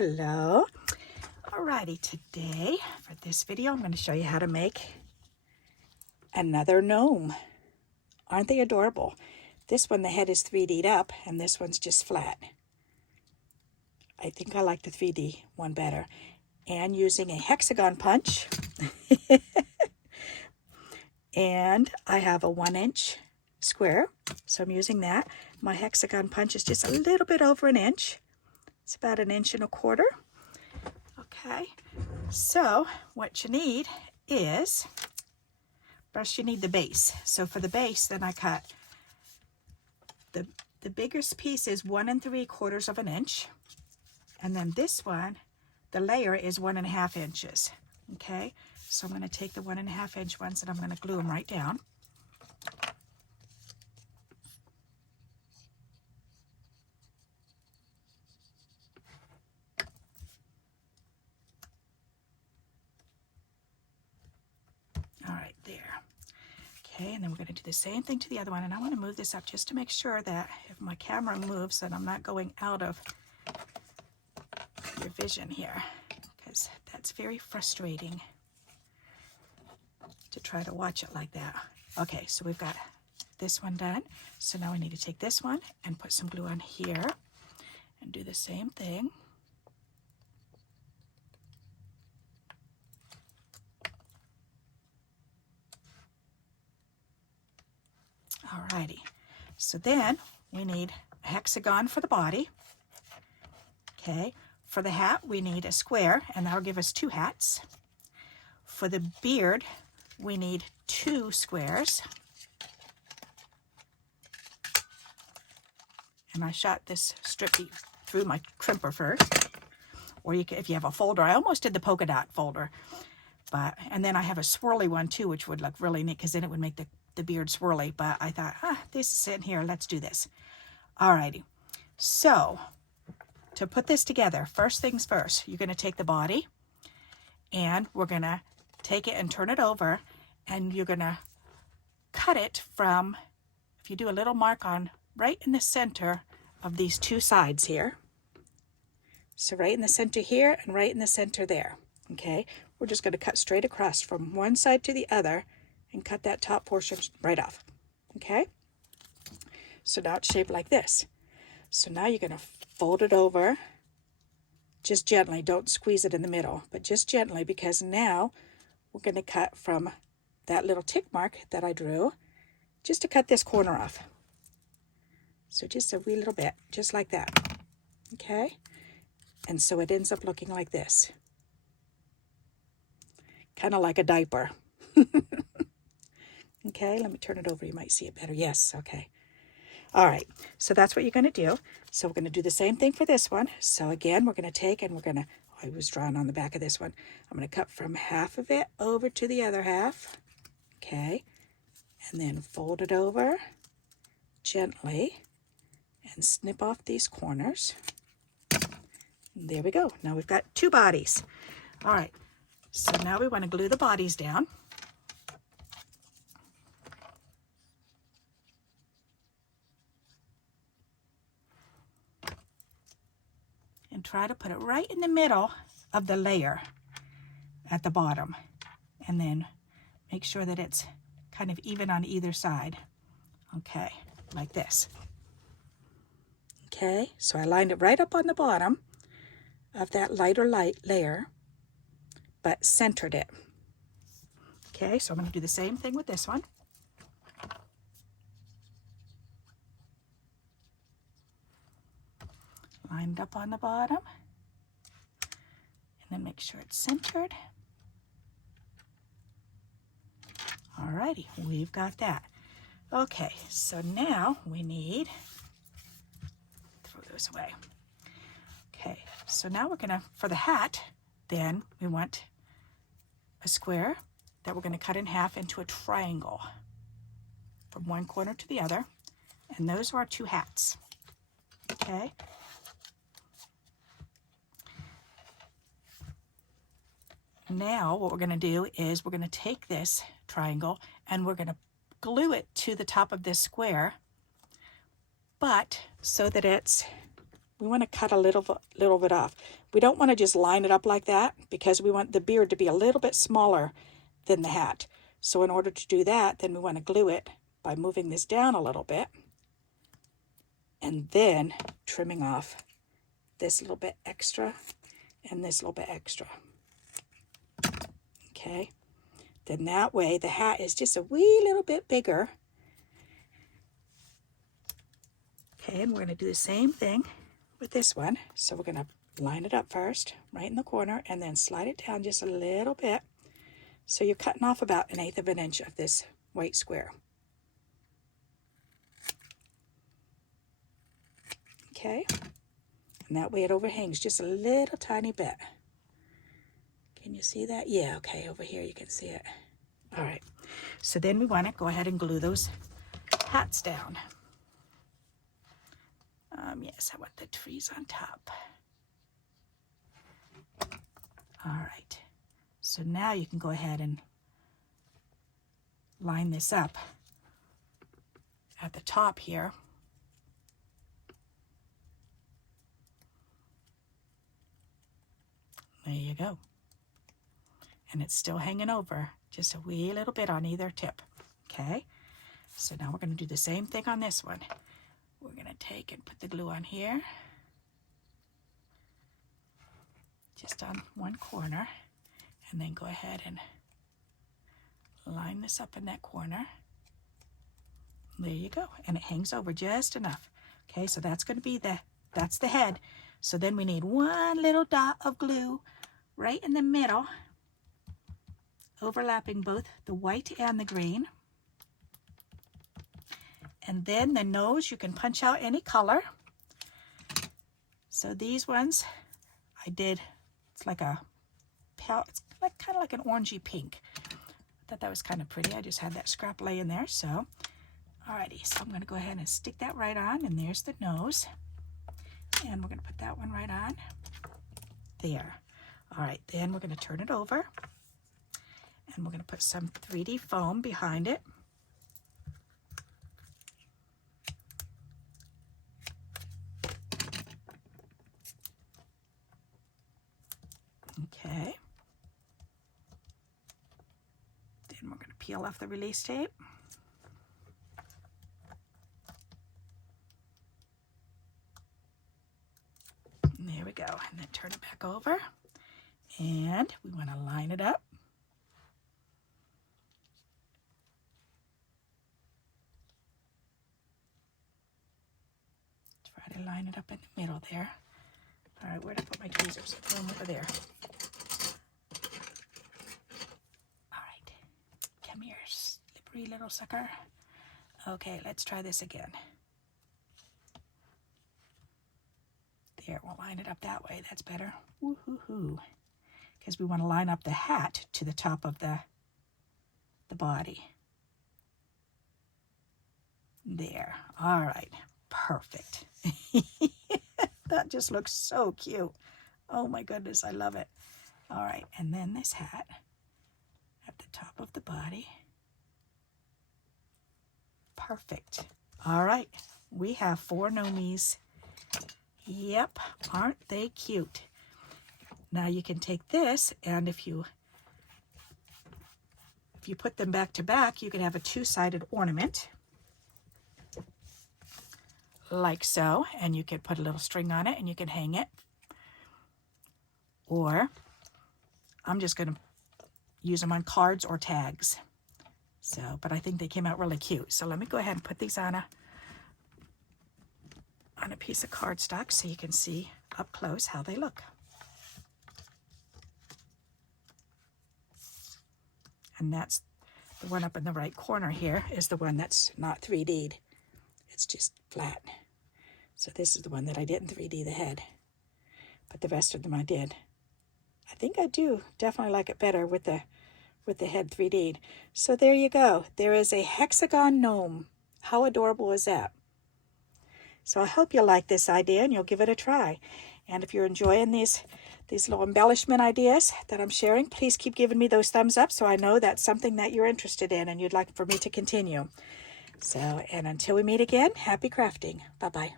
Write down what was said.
Hello. Alrighty, today for this video I'm going to show you how to make another gnome. Aren't they adorable? This one, the head is 3D'd up and this one's just flat. I think I like the 3D one better. And using a hexagon punch. And I have a 1-inch square, so I'm using that. My hexagon punch is just a little bit over 1 inch. It's about 1.25 inches. Okay, so what you need is, first you need the base. So for the base, then I cut, the biggest piece is 1 3/4 inch. And then this one, the layer is 1.5 inches. Okay, so I'm going to take the 1.5 inch ones and I'm going to glue them right down. All right, there. Okay, and then we're going to do the same thing to the other one. And I want to move this up just to make sure that if my camera moves, that I'm not going out of your vision here, because that's very frustrating to try to watch it like that. Okay, so we've got this one done. So now we need to take this one and put some glue on here and do the same thing. Alrighty, so then we need a hexagon for the body. Okay, for the hat we need a square, and that'll give us 2 hats. For the beard we need 2 squares. And I shot this strip through my crimper first. Or you can, if you have a folder, I almost did the polka dot folder. And then I have a swirly one too, which would look really neat because then it would make the beard swirly. But I thought, this is in here, let's do this. Alrighty, so to put this together, first things first, you're going to take the body and we're going to take it and turn it over, and you're going to cut it from, if you do a little mark on right in the center of these 2 sides here. So right in the center here and right in the center there. Okay, we're just going to cut straight across from one side to the other and cut that top portion right off. Okay, so now it's shaped like this. So now you're going to fold it over just gently. Don't squeeze it in the middle, but just gently, because now we're going to cut from that little tick mark that I drew, just to cut this corner off. So just a wee little bit, just like that. Okay, and so it ends up looking like this, kind of like a diaper. Okay, let me turn it over, you might see it better. Yes, okay. All right, so that's what you're going to do. So we're going to do the same thing for this one. So again, we're going to take and we're going to, I was drawing on the back of this one. I'm going to cut from half of it over to the other half. Okay, and then fold it over gently and snip off these corners. And there we go. Now we've got 2 bodies. All right, so now we want to glue the bodies down. And try to put it right in the middle of the layer at the bottom. And then make sure that it's kind of even on either side. Okay, like this. Okay, so I lined it right up on the bottom of that lighter layer, but centered it. Okay, so I'm going to do the same thing with this one. Lined up on the bottom, and then make sure it's centered. Alrighty, we've got that. Okay, so now we need, throw those away. Okay, so now we're gonna, for the hat, then we want a square that we're gonna cut in half into a triangle from one corner to the other, and those are our 2 hats. Okay. Now what we're going to do is we're going to take this triangle and we're going to glue it to the top of this square, but so that it's we want to cut a little bit off. We don't want to just line it up like that because we want the beard to be a little bit smaller than the hat. So in order to do that, then we want to glue it by moving this down a little bit and then trimming off this little bit extra and this little bit extra. Okay, then that way the hat is just a wee little bit bigger. Okay, and we're going to do the same thing with this one. So we're going to line it up first, right in the corner, and then slide it down just a little bit. So you're cutting off about 1/8 of an inch of this white square. Okay, and that way it overhangs just a little tiny bit. Can you see that? Yeah, okay, over here you can see it. All right, so then we want to go ahead and glue those hats down. Yes, I want the trees on top. All right, so now you can go ahead and line this up at the top here. There you go. And it's still hanging over, just a wee little bit on either tip. Okay, so now we're going to do the same thing on this one. We're going to take and put the glue on here, just on one corner, and then go ahead and line this up in that corner. There you go, and it hangs over just enough. Okay, so that's going to be that's the head. So then we need one little dot of glue right in the middle, overlapping both the white and the green. And then the nose, you can punch out any color. So these ones I did, it's like a pale, it's like kind of like an orangey pink. I thought that was kind of pretty. I just had that scrap lay in there. So, alrighty, so I'm going to go ahead and stick that right on, and there's the nose. And we're going to put that one right on there. All right, then we're going to turn it over, and we're going to put some 3D foam behind it. Okay. Then we're going to peel off the release tape. And there we go. And then turn it back over. And we want to line it up. Try to line it up in the middle there. All right, where did I put my tweezers? Throw them over there. All right, come here, slippery little sucker. Okay, let's try this again. There, we'll line it up that way. That's better. Woo-hoo-hoo. Because we want to line up the hat to the top of the body. There. All right, perfect. That just looks so cute. Oh my goodness, I love it. All right, and then this hat at the top of the body. Perfect. All right, we have 4 gnomies. Yep, aren't they cute? Now you can take this, and if you put them back to back, you can have a 2-sided ornament. Like so, and you could put a little string on it and you can hang it. Or I'm just going to use them on cards or tags. So, but I think they came out really cute. So let me go ahead and put these on a piece of cardstock so you can see up close how they look. And that's the one up in the right corner here is the one that's not 3D'd. It's just flat. So this is the one that I didn't 3D the head, but the rest of them I did. I think I do definitely like it better with the head 3D'd. So there you go. There is a hexagon gnome. How adorable is that? So I hope you like this idea and you'll give it a try. And if you're enjoying these little embellishment ideas that I'm sharing, please keep giving me those thumbs up so I know that's something that you're interested in and you'd like for me to continue. So, and until we meet again, happy crafting. Bye-bye.